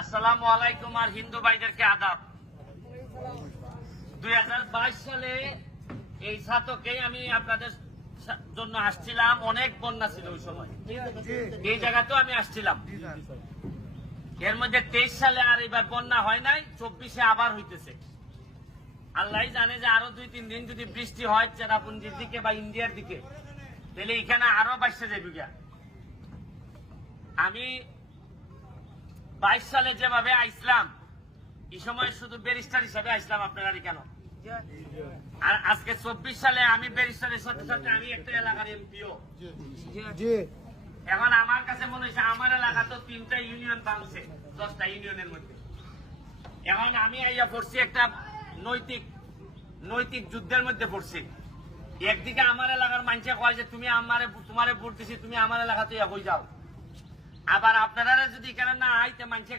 আসসালামু আলাইকুম আর হিন্দু ভাইদেরকে আদাব। 2022 সালে এই ছাতকে আমি আপনাদের জন্য আসছিলাম। অনেক বন্যা ছিল ওই সময়, এই জায়গাতেও আমি আসছিলাম। এর মধ্যে 23 সালে আর এবার বন্যা হয় নাই, 24-এ আবার হইতেছে। আল্লাহ জানে যে আরো 2-3 দিন যদি বৃষ্টি হয় চেরাপুঞ্জির দিকে বা ইন্ডিয়ার দিকে, তাহলে এখানে আরো বাইসে যাবে। আমি 22 সালে যেভাবে আইসলাম, এই সময় শুধু ব্যারিস্টার হিসাবে আইসলাম আপনারা কেন, আর আজকে 24 সালে আমি ব্যারিস্টারের সাথে সাথে আমি একটা এলাকার এমপিও। এখন আমার কাছে মনে হচ্ছে আমার এলাকা তো 3টা ইউনিয়ন বাংছে 10টা ইউনিয়নের মধ্যে। এখন আমি আইয়া পড়ছি একটা নৈতিক যুদ্ধের মধ্যে পড়ছি। একদিকে আমার এলাকার মানুষে কয় যে তুমি তোমারে ভোট দিছি, তুমি আমার এলাকাতে হয়ে যাও। আবার আপনারা যদি এখানে না আইতে মানুষে